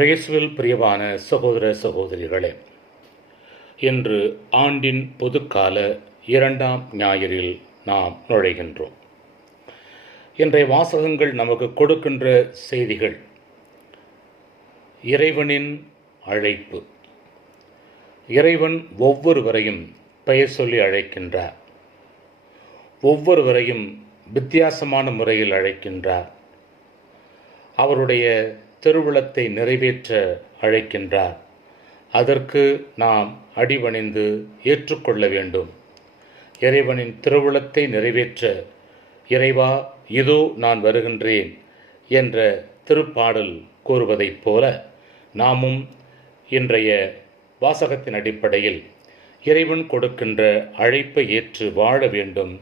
கிரேஸ்வில் பிரியமான சகோதர சகோதரிகளே இன்று ஆண்டின் பொதுக்கால இரண்டாம் ஞாயிறில் நாம் நுழைகின்றோம். இன்றைய வாசகங்கள் நமக்கு கொடுக்கின்ற செய்திகள் இறைவனின் அழைப்பு. இறைவன் ஒவ்வொருவரையும் பெயர் சொல்லி அழைக்கின்றார். ஒவ்வொருவரையும் வித்தியாசமான முறையில் அழைக்கின்றார். அவருடைய திருவிழத்தை நிறைவேற்ற அழைக்கின்றார். அதற்கு நாம் அடிபணிந்து ஏற்றுக்கொள்ள வேண்டும். இறைவனின் திருவிழத்தை நிறைவேற்ற இறைவா இதோ நான் வருகின்றேன் என்ற திருப்பாடல் கூறுவதைப் போல நாமும் இன்றைய வாசகத்தின் அடிப்படையில் இறைவன் கொடுக்கின்ற அழைப்பை ஏற்று வாழ வேண்டும்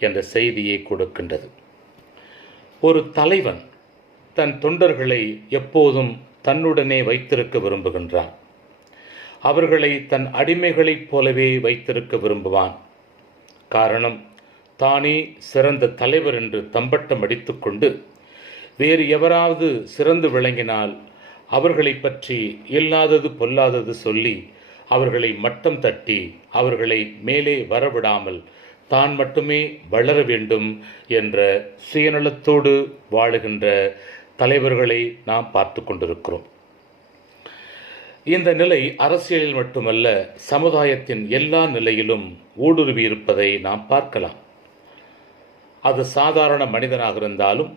என்ற செய்தியை கொடுக்கின்றது. ஒரு தலைவன் தன் தொண்டர்களை எப்போதும் தன்னுடனே வைத்திருக்க விரும்புகின்றான். அவர்களை தன் அடிமைகளைப் போலவே வைத்திருக்க விரும்புவான். காரணம் தானே சிறந்த தலைவர் என்று தம்பட்டம் அடித்துக்கொண்டு வேறு எவராவது சிறந்து விளங்கினால் அவர்களை பற்றி இல்லாதது பொல்லாதது சொல்லி அவர்களை மட்டம் தட்டி அவர்களை மேலே வரவிடாமல் தான் மட்டுமே வளர வேண்டும் என்ற சுயநலத்தோடு வாழுகின்ற தலைவர்களை நாம் பார்த்து கொண்டிருக்கிறோம். இந்த நிலை அரசியலில் மட்டுமல்ல சமுதாயத்தின் எல்லா நிலையிலும் ஊடுருவி இருப்பதை நாம் பார்க்கலாம். அது சாதாரண மனிதனாக இருந்தாலும்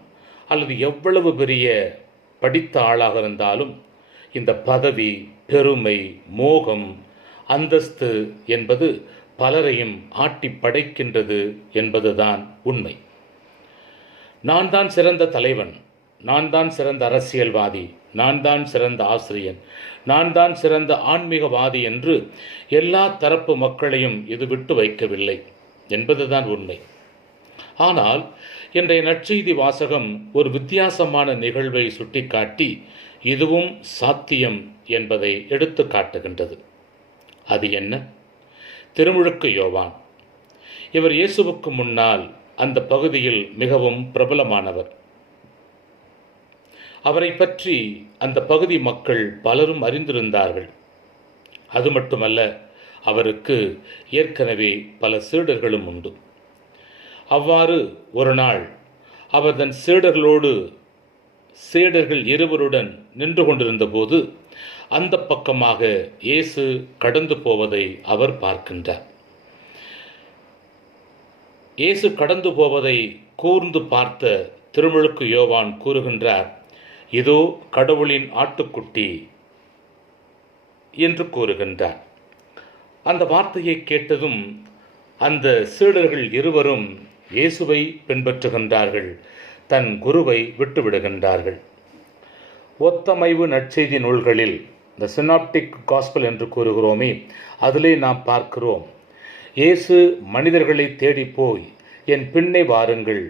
அல்லது எவ்வளவு பெரிய படித்த ஆளாக இருந்தாலும் இந்த பதவி பெருமை மோகம் அந்தஸ்து என்பது பலரையும் ஆட்டி படைக்கின்றது என்பதுதான் உண்மை. நான் தான் சிறந்த தலைவன். நான் தான் சிறந்த அரசியல்வாதி நான் தான் சிறந்த ஆசிரியன் நான் தான் சிறந்த ஆன்மீகவாதி என்று எல்லா தரப்பு மக்களையும் இது விட்டு வைக்கவில்லை என்பதுதான் உண்மை. ஆனால் இன்றைய நற்செய்தி வாசகம் ஒரு வித்தியாசமான நிகழ்வை சுட்டிக்காட்டி இதுவும் சாத்தியம் என்பதை எடுத்து காட்டுகின்றது. அது என்ன? திருமுழுக்கு யோவான். இவர் இயேசுவுக்கு முன்னால் அந்த பகுதியில் மிகவும் பிரபலமானவர். அவரை பற்றி அந்த பகுதி மக்கள் பலரும் அறிந்திருந்தார்கள். அது மட்டுமல்ல அவருக்கு ஏற்கனவே பல சீடர்களும் உண்டு. அவ்வாறு ஒரு நாள் அவர் தன் சீடர்களோடு சீடர்கள் இருவருடன் நின்று கொண்டிருந்த போது அந்த பக்கமாக இயேசு கடந்து போவதை அவர் பார்க்கின்றார். இயேசு கடந்து போவதை கூர்ந்து பார்த்த திருமுழுக்கு யோவான் கூறுகின்றார் இதோ கடவுளின் ஆட்டுக்குட்டி என்று கூறுகின்றார். அந்த வார்த்தையை கேட்டதும் அந்த சீடர்கள் இருவரும் இயேசுவை பின்பற்றுகின்றார்கள் தன் குருவை விட்டுவிடுகின்றார்கள். ஒத்தமைவு நற்செய்தி நூல்களில் இந்த சினாப்டிக் காஸ்பல் என்று கூறுகிறோமே அதிலே நாம் பார்க்கிறோம் இயேசு மனிதர்களை தேடி போய் என் பின்னே வாருங்கள்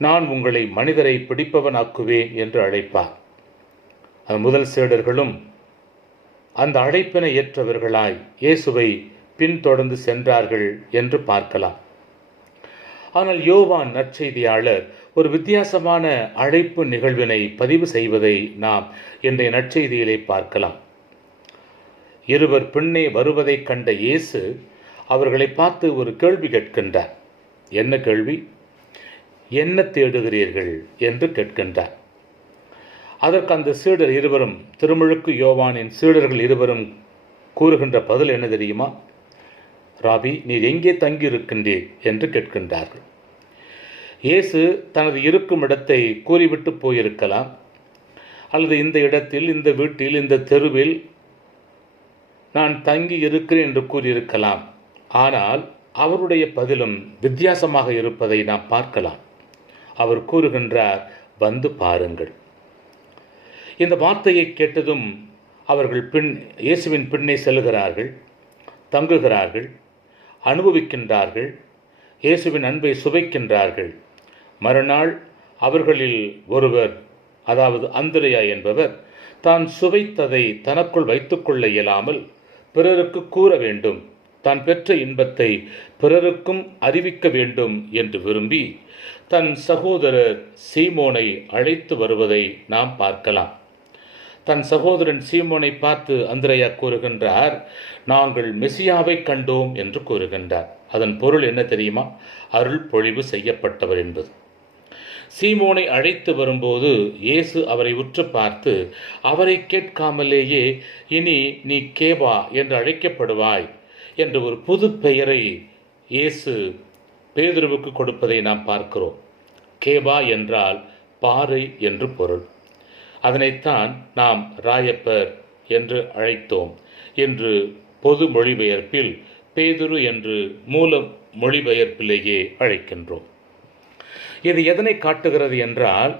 நான் உங்களை மனிதரை பிடிப்பவனாக்குவேன் என்று அழைப்பார். முதல் சீடர்களும் அந்த அழைப்பினை ஏற்றவர்களாய் இயேசுவை பின்தொடர்ந்து சென்றார்கள் என்று பார்க்கலாம். ஆனால் யோவான் நற்செய்தியாளர் ஒரு வித்தியாசமான அழைப்பு நிகழ்வினை பதிவு செய்வதை நாம் இன்றைய நற்செய்தியிலே பார்க்கலாம். இருவர் பின்னே வருவதைக் கண்ட இயேசு அவர்களை பார்த்து ஒரு கேள்வி கேட்கின்றார். என்ன கேள்வி? என்ன தேடுகிறீர்கள்? என்று கேட்கின்றார். அதற்கு அந்த சீடர் இருவரும் திருமுழுக்கு யோவானின் சீடர்கள் இருவரும் கூறுகின்ற பதில் என்ன தெரியுமா? ராபி நீர் எங்கே தங்கியிருக்கின்றீர்? என்று கேட்கின்றார்கள். இயேசு தனது இருக்கும் இடத்தை கூறிவிட்டு போயிருக்கலாம். அல்லது இந்த இடத்தில் இந்த வீட்டில் இந்த தெருவில் நான் தங்கி இருக்கிறேன் என்று கூறியிருக்கலாம். ஆனால் அவருடைய பதிலும் வித்தியாசமாக இருப்பதை நாம் பார்க்கலாம். அவர் கூறுகின்றார் வந்து பாருங்கள். இந்த வார்த்தையை கேட்டதும் அவர்கள் பின் இயேசுவின் பின்னே செல்கிறார்கள் தங்குகிறார்கள் அனுபவிக்கின்றார்கள் இயேசுவின் அன்பை சுவைக்கின்றார்கள். மறுநாள் அவர்களில் ஒருவர் அதாவது அந்திரையா என்பவர் தான் சுவைத்ததை தனக்குள் வைத்துக்கொள்ள இயலாமல் பிறருக்கு கூற வேண்டும் தான் பெற்ற இன்பத்தை பிறருக்கும் அறிவிக்க வேண்டும் என்று விரும்பி தன் சகோதரர் சீமோனை அழைத்து வருவதை நாம் பார்க்கலாம். தன் சகோதரன் சீமோனை பார்த்து அந்திரையா கூறுகின்றார் நாங்கள் மெசியாவை கண்டோம் என்று கூறுகின்றார். அதன் பொருள் என்ன தெரியுமா? அருள் பொழிவு செய்யப்பட்டவர் என்பது. சீமோனை அழைத்து வரும்போது இயேசு அவரை உற்று பார்த்து அவரை கேட்காமலேயே இனி நீ கேவா என்று அழைக்கப்படுவாய் என்ற ஒரு புது பெயரை இயேசு பேதுருவுக்கு கொடுப்பதை நாம் பார்க்கிறோம். கேவா என்றால் பாறை என்று பொருள். அதனைத்தான் நாம் ராயப்பர் என்று அழைத்தோம் என்று பொது மொழிபெயர்ப்பில் பேதுரு என்று மூல மொழிபெயர்ப்பிலேயே அழைக்கின்றோம். இது எதனை காட்டுகிறது என்றால்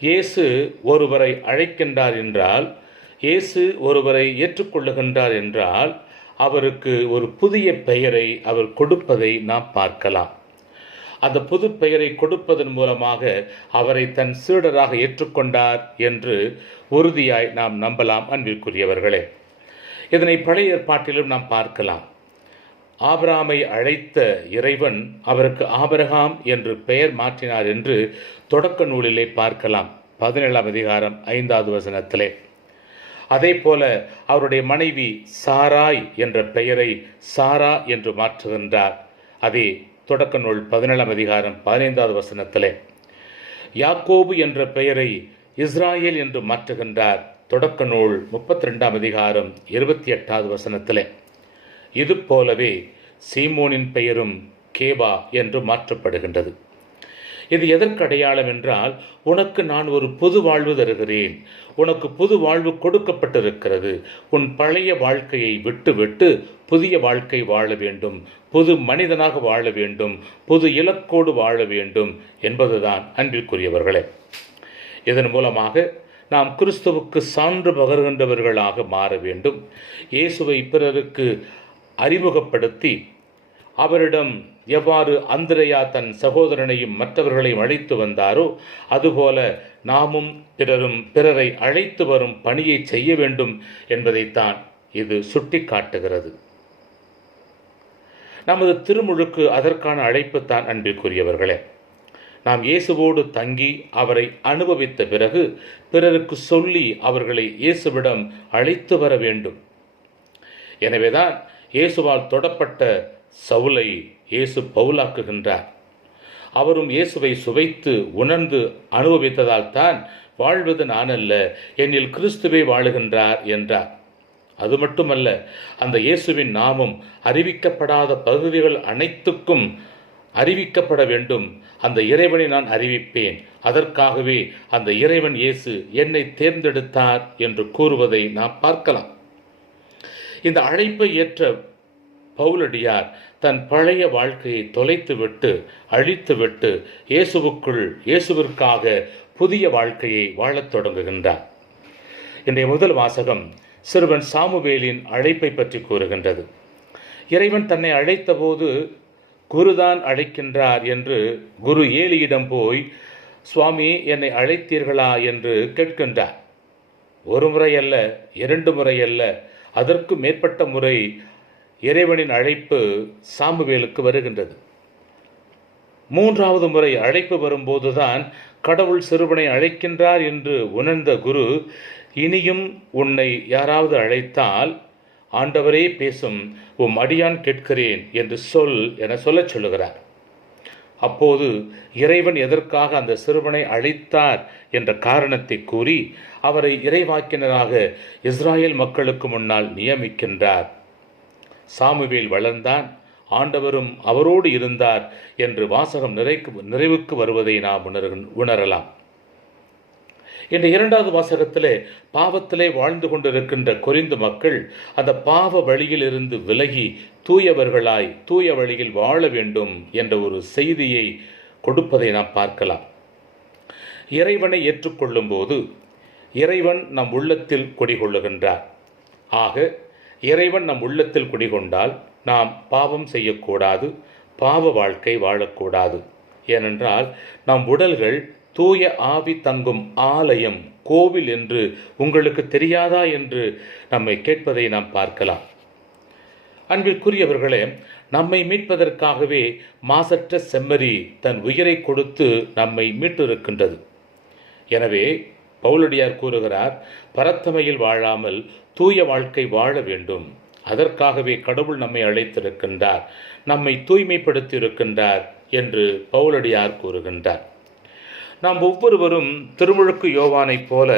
இயேசு ஒருவரை அழைக்கின்றார் என்றால் இயேசு ஒருவரை ஏற்றுக்கொள்ளுகின்றார் என்றால் அவருக்கு ஒரு புதிய பெயரை அவர் கொடுப்பதை நாம் பார்க்கலாம். அந்த புது பெயரை கொடுப்பதன் மூலமாக அவரை தன் சீடராக ஏற்றுக்கொண்டார் என்று உறுதியாய் நாம் நம்பலாம் அன்பிற்குரியவர்களே. இதனை பழைய ஏற்பாட்டிலும் நாம் பார்க்கலாம். ஆபராமை அழைத்த இறைவன் அவருக்கு ஆபரகாம் என்று பெயர் மாற்றினார் என்று தொடக்க நூலிலே பார்க்கலாம். பதினேழாம் அதிகாரம் ஐந்தாவது வசனத்திலே. அதே போல அவருடைய மனைவி சாராய் என்ற பெயரை சாரா என்று மாற்றுகின்றார். அதே தொடக்க நூல் பதினேழாம் அதிகாரம் பதினைந்தாவது வசனத்திலே யாக்கோபு என்ற பெயரை இஸ்ராயேல் என்று மாற்றுகின்றார். தொடக்க நூல் முப்பத்தி ரெண்டாம் அதிகாரம் இருபத்தி எட்டாவது வசனத்திலே இது போலவே சீமோனின் பெயரும் கேபா என்று மாற்றப்படுகின்றது. இது எதற்கு அடையாளம் என்றால் உனக்கு நான் ஒரு புது வாழ்வு தருகிறேன். உனக்கு புது வாழ்வு கொடுக்கப்பட்டிருக்கிறது. உன் பழைய வாழ்க்கையை விட்டுவிட்டு புதிய வாழ்க்கை வாழ வேண்டும். புது மனிதனாக வாழ வேண்டும். புது இலக்கோடு வாழ வேண்டும் என்பதுதான் அன்பிற்குரியவர்களே. இதன் மூலமாக நாம் கிறிஸ்துவுக்கு சான்று பகர்கின்றவர்களாக மாற வேண்டும். இயேசுவை பிறருக்கு அறிமுகப்படுத்தி அவரிடம் எவ்வாறு அந்திரையா தன் சகோதரனையும் மற்றவர்களையும் அழைத்து வந்தாரோ அதுபோல நாமும் பிறரும் பிறரை அழைத்து வரும் பணியை செய்ய வேண்டும் என்பதைத்தான் இது சுட்டி காட்டுகிறது நமது திருமுழுக்கு அதற்கான அழைப்புத்தான் அன்பிற்குரியவர்களே. நாம் இயேசுவோடு தங்கி அவரை அனுபவித்த பிறகு பிறருக்கு சொல்லி அவர்களை இயேசுவிடம் அழைத்து வர வேண்டும். எனவேதான் இயேசுவால் தொடப்பட்ட சவுலை இயேசு பவுலாக்குகின்றார். அவரும் இயேசுவை சுவைத்து உணர்ந்து அனுபவித்ததால் தான் வாழ்வது நானல்ல என்னில் கிறிஸ்துவே வாழுகின்றார் என்றார். அது மட்டுமல்ல அந்த இயேசுவின் நாமம் அறிவிக்கப்படாத பகுதிகள் அனைத்துக்கும் அறிவிக்கப்பட வேண்டும். அந்த இறைவனை நான் அறிவிப்பேன். அதற்காகவே அந்த இறைவன் இயேசு என்னை தேர்ந்தெடுத்தார் என்று கூறுவதை நாம் பார்க்கலாம். இந்த அழைப்பை ஏற்ற பவுலடியார் தன் பழைய வாழ்க்கையை தொலைத்துவிட்டு அழித்துவிட்டு இயேசுவுக்குள் இயேசுவிற்காக புதிய வாழ்க்கையை வாழத் தொடங்குகின்றார். இன்றைய முதல் வாசகம் சிறுவன் சாமுவேலின் அழைப்பை பற்றி கூறுகின்றது. இறைவன் தன்னை அழைத்தபோது குருதான் அழைக்கின்றார் என்று குரு ஏலியிடம் போய் சுவாமி என்னை அழைத்தீர்களா? என்று கேட்கின்றார். ஒரு முறை அல்ல இரண்டு முறை அல்ல அதற்கு மேற்பட்ட முறை இறைவனின் அழைப்பு சாமுவேலுக்கு வருகின்றது. மூன்றாவது முறை அழைப்பு வரும்போதுதான் கடவுள் சிறுவனை அழைக்கின்றார் என்று உணர்ந்த குரு இனியும் உன்னை யாராவது அழைத்தால் ஆண்டவரே பேசும் உம் அடியான் கேட்கிறேன் என்று சொல் என சொல்லச் சொல்லுகிறார். அப்போது இறைவன் எதற்காக அந்த சிறுவனை அழைத்தார் என்ற காரணத்தை கூறி அவரை இறைவாக்கினராக இஸ்ராயேல் மக்களுக்கு முன்னால் நியமிக்கின்றார். சாமுவேல் வளர்ந்தான். ஆண்டவரும் அவரோடு இருந்தார் என்று வாசகம் நிறைக்கு நிறைவுக்கு வருவதை நாம் உணர் உணரலாம். இந்த இரண்டாவது வாசகத்திலே பாவத்திலே வாழ்ந்து கொண்டிருக்கின்ற கொரிந்து மக்கள் அந்த பாவ வழியில் இருந்து விலகி தூயவர்களாய் தூய வழியில் வாழ வேண்டும் என்ற ஒரு செய்தியை கொடுப்பதை நாம் பார்க்கலாம். இறைவனை ஏற்றுக்கொள்ளும் போது இறைவன் நம் உள்ளத்தில் குடிகொள்ளுகின்றார். ஆக இறைவன் நம் உள்ளத்தில் குடிகொண்டால் நாம் பாவம் செய்யக்கூடாது பாவ வாழ்க்கை வாழக்கூடாது. ஏனென்றால் நம் உடல்கள் தூய ஆவி தங்கும் ஆலயம் கோவில் என்று உங்களுக்கு தெரியாதா என்று நம்மை கேட்பதை நாம் பார்க்கலாம். அன்பிற்குரியவர்களே நம்மை மீட்பதற்காகவே மாசற்ற செம்மறி தன் உயிரை கொடுத்து நம்மை மீட்டிருக்கின்றது. எனவே பவுலடியார் கூறுகிறார் பரத்தமையில் வாழாமல் தூய வாழ்க்கை வாழ வேண்டும். அதற்காகவே கடவுள் நம்மை அழைத்திருக்கின்றார் நம்மை தூய்மைப்படுத்தி இருக்கின்றார் என்று பவுலடியார் கூறுகின்றார். நாம் ஒவ்வொருவரும் திருமுழுக்கு யோவானைப் போல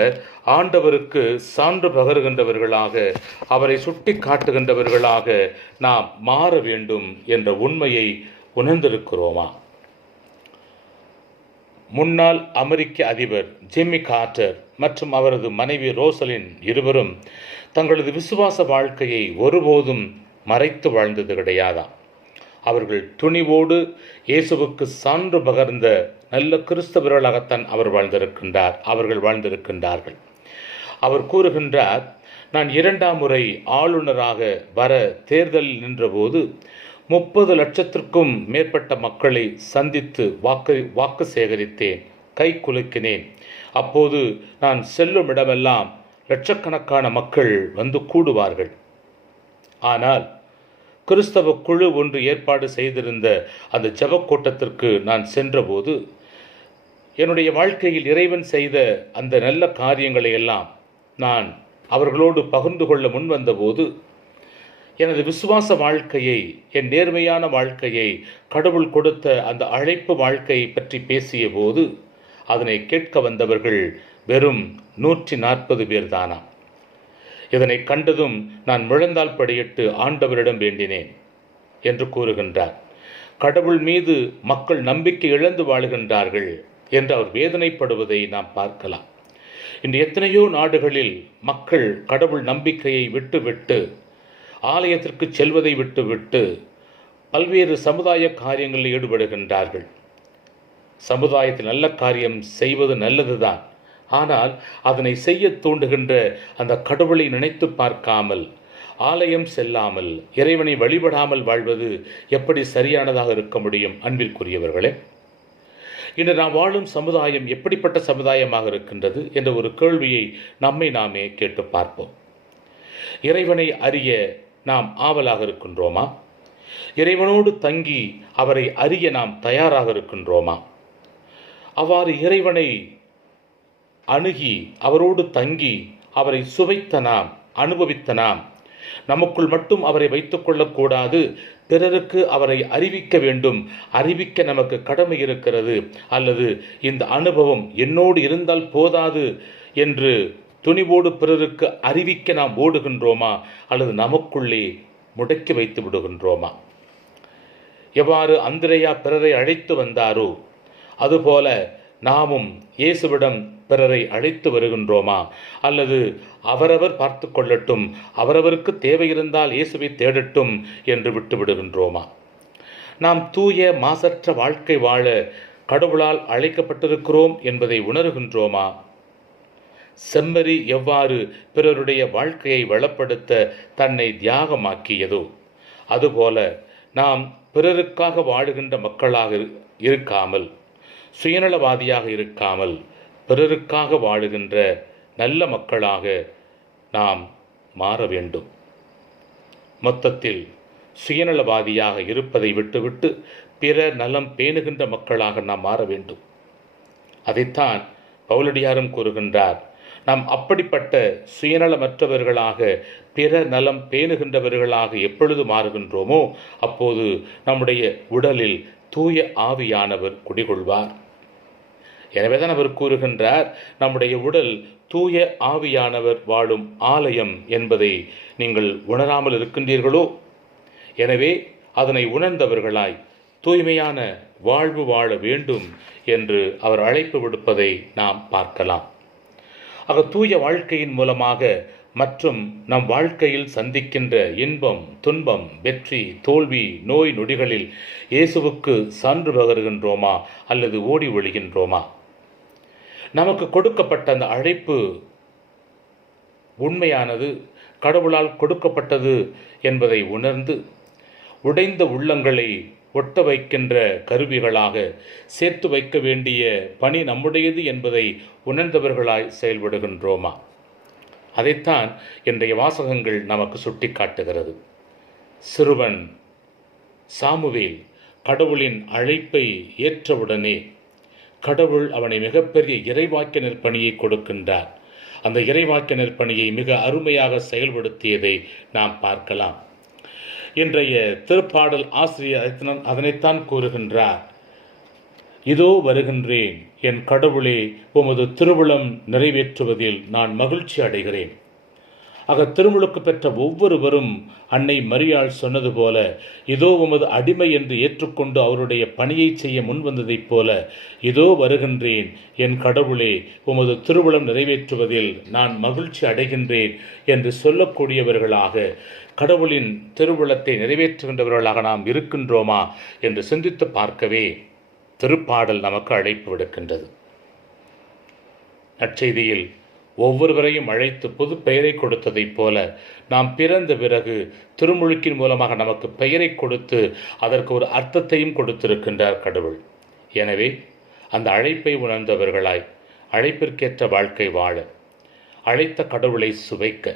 ஆண்டவருக்கு சான்று பகருகின்றவர்களாக அவரை சுட்டி காட்டுகின்றவர்களாக நாம் மாற வேண்டும் என்ற உண்மையை உணர்ந்திருக்கிறோமா? முன்னாள் அமெரிக்க அதிபர் ஜிம்மி கார்டர் மற்றும் அவரது மனைவி ரோசலின் இருவரும் தங்களது விசுவாச வாழ்க்கையை ஒருபோதும் மறைத்து வாழ்ந்தது கிடையாதாம் அவர்கள் துணிவோடு இயேசுவுக்கு சான்று பகர்ந்த நல்ல கிறிஸ்தவர்களாகத்தான் அவர் வாழ்ந்திருக்கின்றார் அவர்கள் வாழ்ந்திருக்கின்றார்கள். அவர் கூறுகின்றார் நான் இரண்டாம் முறை ஆளுநராக வர தேர்தலில் நின்றபோது முப்பது லட்சத்திற்கும் மேற்பட்ட மக்களை சந்தித்து வாக்கு வாக்கு சேகரித்தேன் கை குலுக்கினேன். அப்போது நான் செல்லும் இடமெல்லாம் லட்சக்கணக்கான மக்கள் வந்து கூடுவார்கள். ஆனால் கிறிஸ்தவ குழு ஒன்று ஏற்பாடு செய்திருந்த அந்த ஜபக்கூட்டத்திற்கு நான் சென்றபோது என்னுடைய வாழ்க்கையில் இறைவன் செய்த அந்த நல்ல காரியங்களை எல்லாம் நான் அவர்களோடு பகிர்ந்து கொள்ள முன்வந்தபோது எனது விசுவாச வாழ்க்கையை என் நேர்மையான வாழ்க்கையை கடவுள் கொடுத்த அந்த அழைப்பு வாழ்க்கையை பற்றி பேசிய போது அதனை கேட்க வந்தவர்கள் வெறும் நூற்றி நாற்பது பேர் தானா இதனை கண்டதும் நான் முழந்தால் படியிட்டு ஆண்டவரிடம் வேண்டினேன் என்று கூறுகின்றார். கடவுள் மீது மக்கள் நம்பிக்கை இழந்து வாழுகின்றார்கள் என்று அவர் வேதனைப்படுவதை நாம் பார்க்கலாம். இன்று எத்தனையோ நாடுகளில் மக்கள் கடவுள் நம்பிக்கையை விட்டுவிட்டு ஆலயத்திற்கு செல்வதை விட்டுவிட்டு பல்வேறு சமுதாய காரியங்களில் ஈடுபடுகின்றார்கள். சமுதாயத்தில் நல்ல காரியம் செய்வது நல்லதுதான். ஆனால் அதனை செய்ய தூண்டுகின்ற அந்த கடவுளை நினைத்து பார்க்காமல் ஆலயம் செல்லாமல் இறைவனை வழிபடாமல் வாழ்வது எப்படி சரியானதாக இருக்க முடியும் அன்பிற்குரியவர்களே? இன்று நாம் வாழும் சமுதாயம் எப்படிப்பட்ட சமுதாயமாக இருக்கின்றது என்ற ஒரு கேள்வியை நம்மை நாமே கேட்டு பார்ப்போம். இறைவனை அறிய நாம் ஆவலாக இருக்கின்றோமா? இறைவனோடு தங்கி அவரை அறிய நாம் தயாராக இருக்கின்றோமா? அவ்வாறு இறைவனை அணுகி அவரோடு தங்கி அவரை சுவைத்த நாம் அனுபவித்த நாம் நமக்குள் மட்டும் அவரை வைத்துக்கொள்ளக்கூடாது பிறருக்கு அவரை அறிவிக்க வேண்டும் அறிவிக்க நமக்கு கடமை இருக்கிறது அல்லது இந்த அனுபவம் என்னோடு இருந்தால் போதாது என்று துணிவோடு பிறருக்கு அறிவிக்க நாம் ஓடுகின்றோமா? அல்லது நமக்குள்ளே முடக்கி வைத்து விடுகின்றோமா? எவ்வாறு அந்திரையா பிறரை அழைத்து வந்தாரோ அதுபோல நாமும் இயேசுவிடம் பிறரை அழைத்து வருகின்றோமா? அல்லது அவரவர் பார்த்து கொள்ளட்டும் அவரவருக்கு தேவை இருந்தால் இயேசுவை தேடட்டும் என்று விட்டு விடுகின்றோமா? நாம் தூய மாசற்ற வாழ்க்கை வாழ கடவுளால் அழைக்கப்பட்டிருக்கிறோம் என்பதை உணர்கின்றோமா? செம்மறி எவ்வாறு பிறருடைய வாழ்க்கையை வளப்படுத்த தன்னை தியாகமாக்கியதோ அதுபோல நாம் பிறருக்காக வாழுகின்ற மக்களாக இருக்காமல் சுயநலவாதியாக இருக்காமல் பிறருக்காக வாழுகின்ற நல்ல மக்களாக நாம் மாற வேண்டும். மொத்தத்தில் சுயநலவாதியாக இருப்பதை விட்டுவிட்டு பிற நலம் பேணுகின்ற மக்களாக நாம் மாற வேண்டும். அதைத்தான் பவுலடியாரும் கூறுகின்றார். நாம் அப்படிப்பட்ட சுயநலமற்றவர்களாக பிற நலம் பேணுகின்றவர்களாக எப்பொழுது மாறுகின்றோமோ அப்போது நம்முடைய உடலில் தூய ஆவியானவர் குடிகொள்வார். எனவேதான் அவர் கூறுகின்றார் நம்முடைய உடல் தூய ஆவியானவர் வாழும் ஆலயம் என்பதை நீங்கள் உணராமல் இருக்கின்றீர்களோ? எனவே அதனை உணர்ந்தவர்களாய் தூய்மையான வாழ்வு வாழ வேண்டும் என்று அவர் அழைப்பு விடுப்பதை நாம் பார்க்கலாம். ஆக தூய வாழ்க்கையின் மூலமாக மற்றும் நம் வாழ்க்கையில் சந்திக்கின்ற இன்பம் துன்பம் வெற்றி தோல்வி நோய் நொடிகளில் இயேசுவுக்கு சான்று பகருகின்றோமா அல்லது ஓடி ஒழிகின்றோமா நமக்கு கொடுக்கப்பட்ட அந்த அழைப்பு உண்மையானது கடவுளால் கொடுக்கப்பட்டது என்பதை உணர்ந்து உடைந்த உள்ளங்களை ஒட்ட வைக்கின்ற கருவிகளாக சேர்த்து வைக்க வேண்டிய பணி நம்முடையது என்பதை உணர்ந்தவர்களாய் செயல்படுகின்றோமா? அதைத்தான் இன்றைய வாசகங்கள் நமக்கு சுட்டி காட்டுகிறது சிறுவன் சாமுவேல் கடவுளின் அழைப்பை ஏற்றவுடனே கடவுள் அவனை மிகப்பெரிய இறைவாக்கினர் பணியை கொடுக்கின்றார். அந்த இறைவாக்கினர் பணியை மிக அருமையாக செயல்படுத்தியதை நாம் பார்க்கலாம். இன்றைய திருப்பாடல் ஆசிரியர் அதனைத்தான் கூறுகின்றார். இதோ வருகின்றேன். என் கடவுளே உமது திருவிழம் நிறைவேற்றுவதில் நான் மகிழ்ச்சி அடைகிறேன். ஆக திருமுழுக்கு பெற்ற ஒவ்வொருவரும் அன்னை மரியாள் சொன்னது போல இதோ உமது அடிமை என்று ஏற்றுக்கொண்டு அவருடைய பணியை செய்ய முன்வந்ததைப் போல இதோ வருகின்றேன். என் கடவுளே உமது திருவுளம் நிறைவேற்றுவதில் நான் மகிழ்ச்சி அடைகின்றேன் என்று சொல்லக்கூடியவர்களாக கடவுளின் திருவுளத்தை நிறைவேற்றுகின்றவர்களாக நாம் இருக்கின்றோமா? என்று சிந்தித்து பார்க்கவே திருப்பாடல் நமக்கு அழைப்பு விடுக்கின்றது. நற்செய்தியில் ஒவ்வொருவரையும் அழைத்து புது பெயரை கொடுத்ததைப் போல நாம் பிறந்த பிறகு திருமுழுக்கின் மூலமாக நமக்கு பெயரை கொடுத்து அதற்கு ஒரு அர்த்தத்தையும் கொடுத்திருக்கின்றார் கடவுள். எனவே அந்த அழைப்பை உணர்ந்தவர்களாய் அழைப்பிற்கேற்ற வாழ்க்கை வாழ அழைத்த கடவுளை சுவைக்க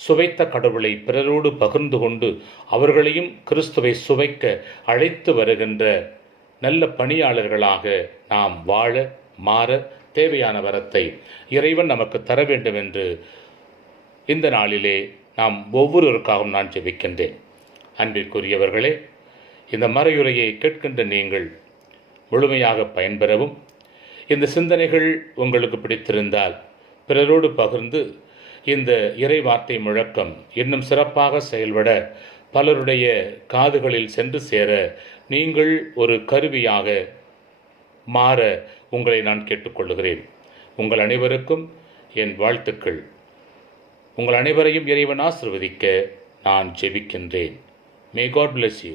சுவைத்த கடவுளை பிறரோடு பகிர்ந்து கொண்டு அவர்களையும் கிறிஸ்துவை சுவைக்க அழைத்து வருகின்ற நல்ல பணியாளர்களாக நாம் வாழ மாற தேவையான வரத்தை இறைவன் நமக்கு தர வேண்டும் என்று இந்த நாளிலே நாம் ஒவ்வொருவருக்காகவும் நான் ஜெபிக்கின்றேன். அன்பிற்குரியவர்களே இந்த மறையுரையை கேட்கின்ற நீங்கள் முழுமையாக பயன்பெறவும் இந்த சிந்தனைகள் உங்களுக்கு பிடித்திருந்தால் பிறரோடு பகிர்ந்து இந்த இறை வார்த்தை முழக்கம் இன்னும் சிறப்பாக செயல்பட பலருடைய காதுகளில் சென்று சேர நீங்கள் ஒரு கருவியாக மாற உங்களை நான் கேட்டுக்கொள்கிறேன் உங்கள் அனைவருக்கும் என் வாழ்த்துக்கள். உங்கள் அனைவரையும் இறைவன் ஆசிர்வதிக்க நான் ஜெபிக்கின்றேன். May God bless you